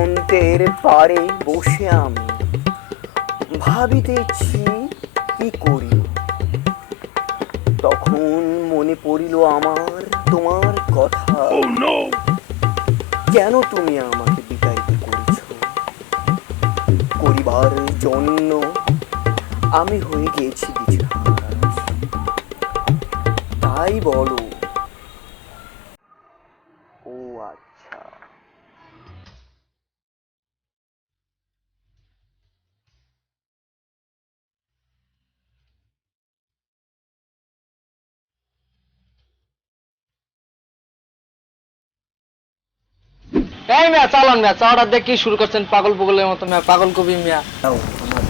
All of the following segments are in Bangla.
অন্তের পারে বসে আমি ভাবিতেছি কি করি। তখন মনে পড়িল আমার তোমার কথা। কেন তুমি আমাকে বিতাড়িত করেছ? করিবার জন্য আমি হয়ে গিয়েছি দিশেহারা। তাই বলো। ও আচ্ছা। এই মিয়া চালান মিয়া, চাওয়াটা দিয়ে কি শুরু করছেন পাগল পাগলের মতো মিয়া, পাগল কবি মিয়া। দাও আমার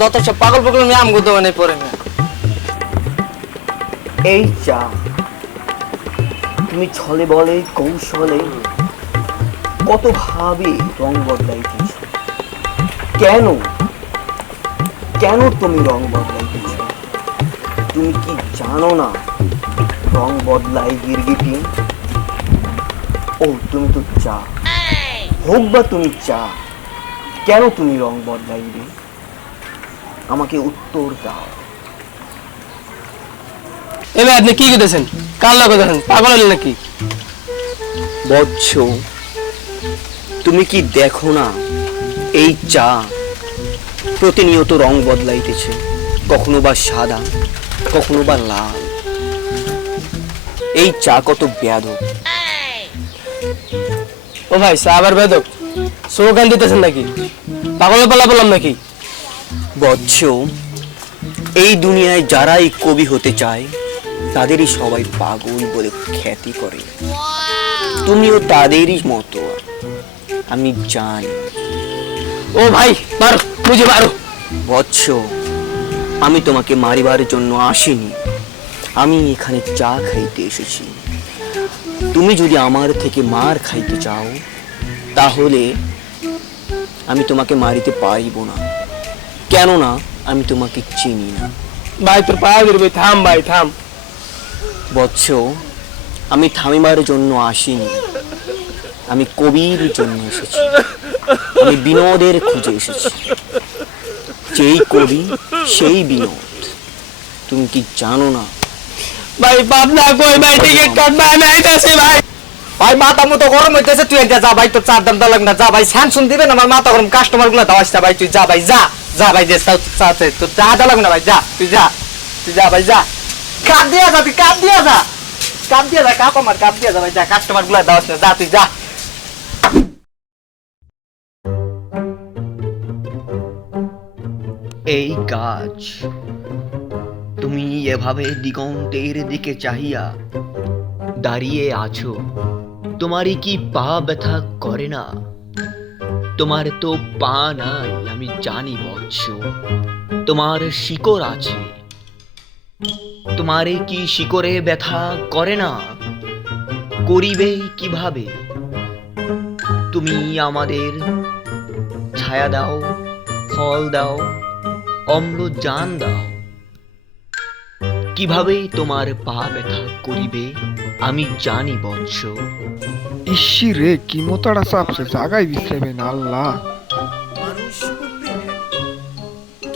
যত সব পাগল পাগল মিয়া আমগো দোকানে পড়ে মিয়া। এই চা তুমি ছলে বলে কৌশলে কত ভাবে রং বদলাইতেছ। কেন কেন তুমি রং বদলাইতেছ? তুমি কি জানো না রং বদলাই গিরগিটি? ও তুমি তো চা, হোক বা তুমি চা, কেন তুমি রং বদলাইবে? আমাকে উত্তর দাও। এই মিয়া আপনি কি কইতেছেন? কার লাগে দেখেন পাগল হলেন নাকি? বৎস, তুমি কি দেখো না এই চা প্রতিনিয়ত রং বদলাইতেছে, কখনো বা সাদা, কখনো বা লাল। এই চা কত বেয়াদব। ও ভাই চা আবার বেদক স্লোগান দিতেছেন নাকি? পাগলের পালা বললাম নাকি? বৎস, এই দুনিয়ায় যারাই কবি হতে চায় তাদেরই সবাই পাগল বলে খ্যাতি করে। তুমিও তাদেরই মতো, আমি জানি। ও ভাই মারো, বুঝে মারো। বৎস, আমি তোমাকে মারিবার জন্য আসিনি, আমি এখানে চা খাইতে এসেছি। তুমি যদি আমার থেকে মার খাইতে চাও তাহলে আমি তোমাকে মারিতে পারিব না, কেননা আমি তোমাকে চিনি না। ভাই তোর পা ধরবে, থাম ভাই থাম। বৎস, আমি থামিবার জন্য আসিনি, আমি কবির জন্য এসেছি। আমি বিনোদের খুঁজে এসেছি। যেই কবি সেই বিনোদ। তুমি কি জানো না? ভাই পাবনা কই ভাই, টিকিট কাট ভাই, আমি আইতাছি ভাই। ভাই মাথা মতো গরম হইতেছে, তুই একটা যা ভাই, তোর চার দাম দাও না, যা ভাই। স্যামসুং দিবেন আমার মাথা গরম, কাস্টমার গুলো দাও আসছে ভাই, তুই যা ভাই, যা যা ভাই, যে চাতে তোর চা দাও লাগবে না ভাই, যা তুই যা, তুই যা ভাই যা। কাপ দিয়া যা, তুই কাপ দিয়া যা, কাপ দিয়া যা, কাপ আমার কাপ দিয়া যা ভাই, যা কাস্টমার গুলো দাও আসছে, যা তুই যা। এই গাছ, তুমি এভাবে দিগন্তের দিকে চাহিয়া দাঁড়িয়ে আছো, তোমারই কি পা ব্যথা করে না? তোমার তো পা নাই আমি জানি বৎস, তোমার শিকড় আছে। তোমার কি শিকড়ে ব্যথা করে না? করিবে কিভাবে? তুমি আমাদের ছায়া দাও, ফল দাও, অম্লজান দাও, কিভাবে তোমার পা ব্যথা করিবে আমি জানি বৎস। ইসি রে কি মোতাড়া চাপছে, জাগাই বিশ্রাইবে না আল্লাহ।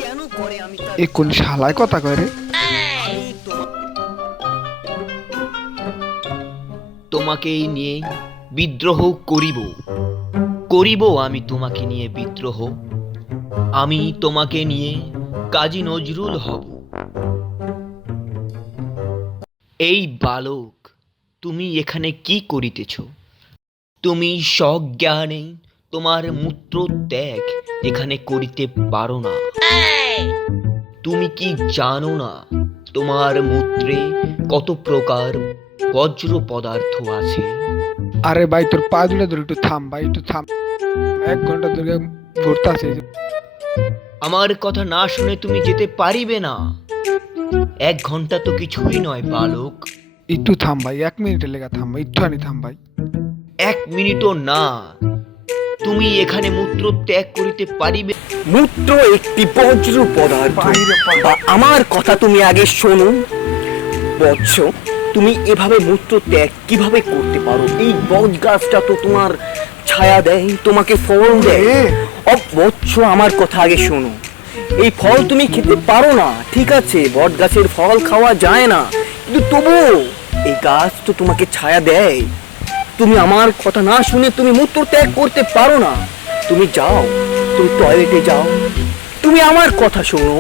কেন করে আমি এ কোন শালায় কথা কয় রে? তোমাকে নিয়ে বিদ্রোহ করিব, করিব আমি তোমাকে নিয়ে বিদ্রোহ। আমি তোমাকে নিয়ে কাজী নজরুল হব। এই বালক, তুমি এখানে কি করিতেছ? তুমি সজ্ঞানে তোমার মূত্র ত্যাগ এখানে করিতে পারো না। তুমি কি জানো না তোমার মূত্রে কত প্রকার বজ্র পদার্থ আছে? আরে ভাই তোর পা দুটা ধরে একটু থাম ভাই, একটু থাম। 1 ঘন্টা ধরে ঘুরতে আছে। আমার কথা না শুনে তুমি যেতে পারিবে না। 1 ঘন্টা তো কিছুই নয় বালক। একটু থাম ভাই, 1 মিনিটের লেগে থাম ভাই, একটু আনি থাম ভাই। 1 মিনিটও না, তুমি এখানে মূত্র ত্যাগ করিতে পারিবে। মূত্র একটি বজ্র পদার্থ। আমার কথা তুমি আগে শোনো বৎস, তুমি এভাবে মূত্র ত্যাগ কিভাবে করতে পারো? এই বট গাছটা তো তোমার ছায়া দেয়, তোমাকে ফল দেয়। বৎস, আমার কথা আগে শোনো। এই ফল তুমি খেতে পারো না, ঠিক আছে, বট গাছের ফল খাওয়া যায় না, কিন্তু তবুও এই গাছ তো তোমাকে ছায়া দেয়। তুমি আমার কথা না শুনে তুমি মূত্র ত্যাগ করতে পারো না। তুমি যাও, তুমি টয়লেটে যাও। তুমি আমার কথা শোনো,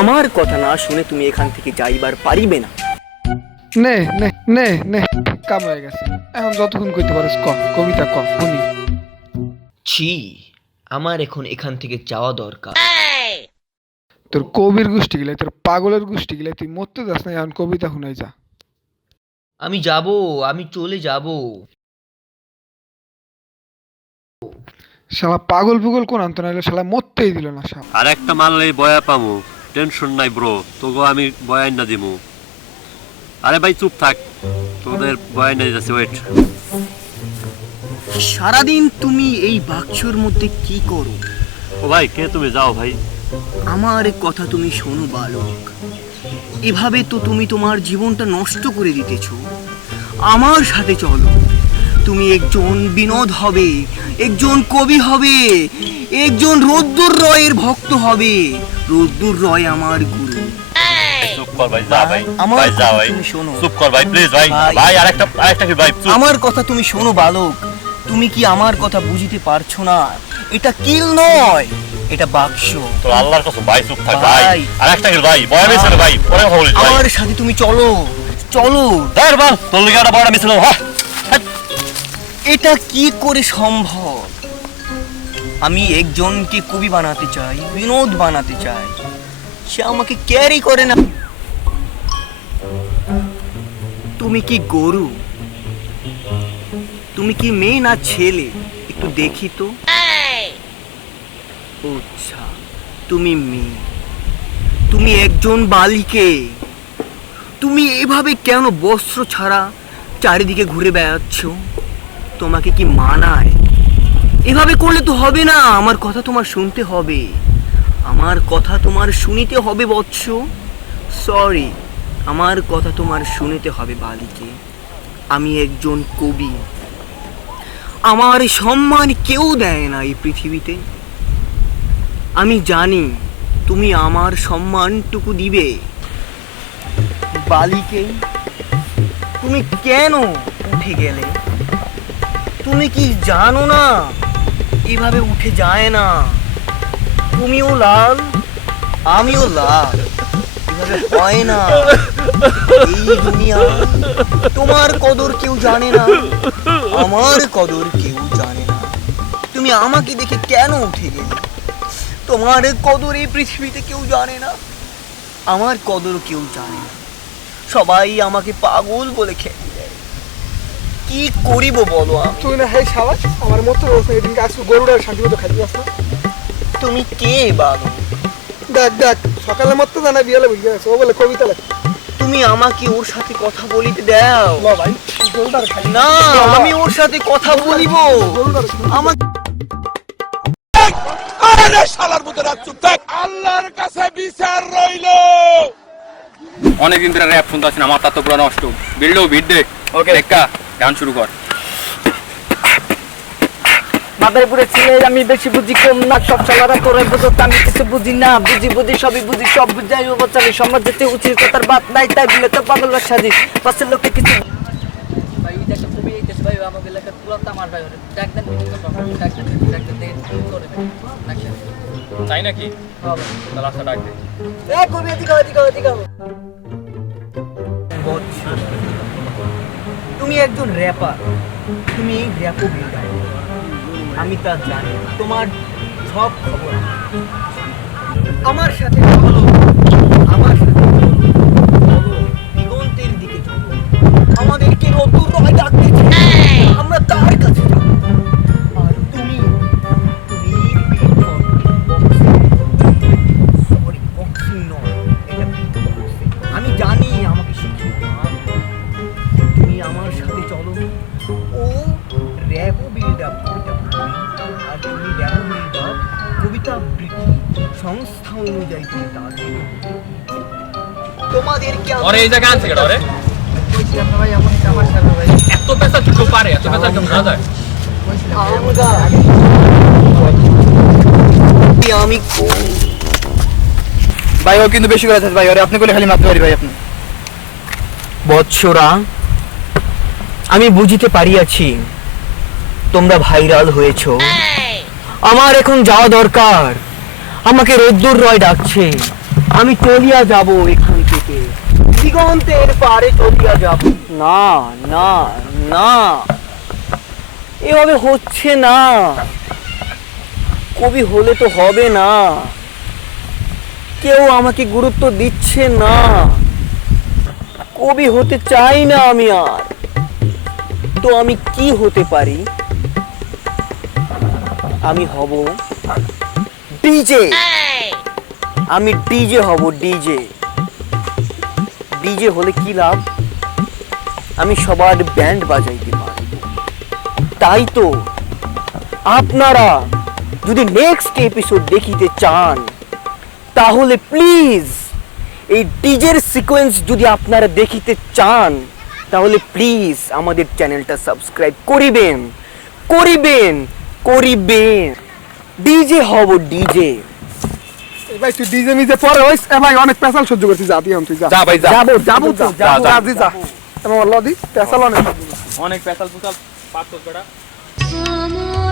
আমার কথা না শুনে তুমি এখান থেকে যাইবার পারিবে না। নে নে নে নে, কাম হয়ে গেছে। এখন যতক্ষণ কইতে পারিস ক, কবিতা ক, শুনি। ছি, আমার এখন এখান থেকে যাওয়া দরকার। তোর কবির গোষ্ঠী গিলাই, তোর পাগলের গোষ্ঠী গিলাই, তুই মরতে যাস না, এখন কবিতা শুনাই যা। আমি যাব, আমি চলে যাব। শালা পাগল পুগল কোন আনতো, নাহলে শালা মরতেই দিল না সাপ। আর একটা মারলেই বয়া পামু, টেনশন নাই ব্রো, তোকে আমি বয়া না দিমু। আরে ভাই চুপ থাক, তোদের বয়া না দিতেছি, ওয়েট। সারাদিন তুমি এই বাক্সর মধ্যে কি করো? ও ভাই, কে তুমি? যাও ভাই। আমার কথা তুমি শোনো বালক, এভাবে তো তুমি তোমার জীবনটা নষ্ট করে দিতেছো। আমার সাথে চলো, তুমি একজন বিনোদ হবে, একজন কবি হবে, একজন রোদ্দুর রয়ের ভক্ত হবে। রোদ্দুর রয় আমার গুরু। চুপ কর ভাই, যা ভাই, আমার ভাই যা কথা ভাই, তুমি শোনো। চুপ কর ভাই, প্লিজ ভাই, ভাই। ভাই আরেকটা কি ভাই, চুপ। আমার কথা তুমি শোনো বালক, তুমি কি আমার কথা বুঝিতে পারছো না? এটা কিল নয়, এটা বাক্স। তো আল্লাহর কসম ভাই, চুপ থাক ভাই। ভাই। আরেকটা কি ভাই, বয়া মিছিল ভাই, পরে কথা বলিস ভাই। আমার সাথে তুমি চলো, চলো। ধর বল, তোর লিগে একটা বড় মিছিল, হ্যাঁ। এটা কি করে সম্ভব? আমি একজনকে কবি বানাতে চাই, বিনোদ বানাতে চাই, সে আমাকে ক্যারি করে না। তুমি কি গরু? তুমি কি মেয়ে না ছেলে? একটু দেখি তো। আচ্ছা, তুমি মেয়ে, তুমি একজন বালিকে। তুমি এভাবে কেন বস্ত্র ছাড়া চারিদিকে ঘুরে বেড়াচ্ছ? তোমাকে কি মানায়? এভাবে করলে তো হবে না, আমার কথা তোমার শুনতে হবে, আমার কথা তোমার শুনিতে হবে বৎস। সরি, আমার কথা তোমার শুনিতে হবে বালিকে। আমি একজন কবি, আমার সম্মান কেউ দেয় না এই পৃথিবীতে। আমি জানি তুমি আমার সম্মানটুকু দিবে। বালিকে, তুমি কেন উঠে গেলে? তুমি কি জানো না এভাবে উঠে যায় না? তুমিও লাল, আমিও লাল, এভাবে হয় না এই দুনিয়া। তোমার কদর কেউ জানে না, আমার কদর কেউ জানে না। তুমি আমাকে দেখে কেন উঠে গেলে? তোমার কদর এই পৃথিবীতে কেউ জানে না, আমার কদর কেউ জানে না। সবাই আমাকে পাগল বলে খেতে দেয়। কি করিব বলো আমি? তুই না হেই শালা, আমার মতো এদিনকে আসু গরুটার শান্তি মতো খাইতে পারছ না। তুমি কে বালো? দেখ দেখ, সকালে মতো জানা বিয়ালে বুঝে গেছে, ও বলে কবিতা লেখ। তুমি আমাকে ওর সাথে কথা বলিতে দাও। ভাই গরুটার খাই না, আমি ওর সাথে কথা বলিব। গরুটার আমাকে আল্লাহর কাছে বিচার রইল। অনেকদিন ধরে র্যাপ শুনতে আসছি না, মাথা তো পুরো নষ্ট। বিল্ডো ভিড দে, ওকে দেখা গান শুরু কর। মাদারীপুরের ছেলে আমি বেশি বুঝি কম না, সব চালারা তোরে বুঝো, আমি কিছু বুঝি না। বুঝি বুঝি সবই বুঝি, সব বুঝাই ও বচালি। সমাজ যেতে উচিত কথার বাদ নাই, তাই বলে তো পাগল সাজি। পাশের লোককে কিছু ভাই ওই দেখো খুবই এইতেছে ভাই, আমাকে এলাকার পুরো আমার ভাই ওরে ডাক দেন, মিটিং করতে ডাক দেন দেখে কি করে ডাকছেন। তাই নাকি? হবে তাহলে আচ্ছা ডাক দে। এ কবি এদিকে এদিকে বৎস, তুমি একজন র্যাপার, তুমি র্যাপও বিল্ডার, আমি তা জানি। তোমার সব খবর আমার সাথে চলো, আমার সাথে চলো, চলো দিগন্তের দিকে চলো। আমাদেরকে রোদ্দুর রয় ডাকতেছে, আমরা তার কাছে যাবো। আর তুমি সরি, বক্সিং নয়, এটা boxing। আমি জানি আমাকে শিখিয়ে দাও। তুমি আমার সাথে চলো। ও র্যাপো বিল্ড আপ কবিতা পড়বে, আর তুমি র্যাপো বিল্ড আপ কবিতা আবৃত্তি সংস্থা অনুযায়ী তুমি তা দেবে। তোমাদেরকে ওরে এই জায়গা আনছে কেডা? ওরে কইছি আমরা ভাই এমন আমার সাথে ভাই এত পেশা চুকো পারে, এত পেশা কেমন না যায়? আমি ভাই ও কিন্তু বেশি করে আছে ভাই, ওরে আপনি বলে খালি মারতে পারি ভাই আপনি। বৎসরা, আমি বুঝিতে পারিয়াছি তোমরা ভাইরাল হয়েছ। আমার এখন যাওয়া দরকার, আমাকে রোদ্দুর রয় ডাকছে। আমি চলিয়া যাব এখান থেকে, দিগন্তের পারে চলিয়া যাব। না না না, এভাবে হচ্ছে না। কবি হলে তো হবে না, কেউ আমাকে গুরুত্ব দিচ্ছে না। কবি হতে চাই না আমি আর। তো আমি কি হতে পারি? আমি হব ডিজে। আমি ডিজে হব, ডিজে। ডিজে হলে কি লাভ? আমি সবার ব্যান্ড বাজাইতে পারি। তাই তো আপনারা যদি নেক্সট এপিসোড দেখিতে চান, তাহলে প্লিজ এই ডিজের সিকোয়েন্স যদি আপনারা দেখিতে চান, তাহলে প্লিজ আমাদের চ্যানেলটা সাবস্ক্রাইব করিবেন, করিবেন, করিবেন। ডিজে হব, ডিজে। ভাই তুই ডিজে মিজে পরে হইস, ভাই অনেক পেশাল সহ্য করছিস, যা তুই তুই যা। যা ভাই যা, যাবো যাবো তো, যা, যাবো যা। আজি যা। আমার লদি পেশাল অনেক। অনেক পেশাল পুশাল পারতো বেটা। আমার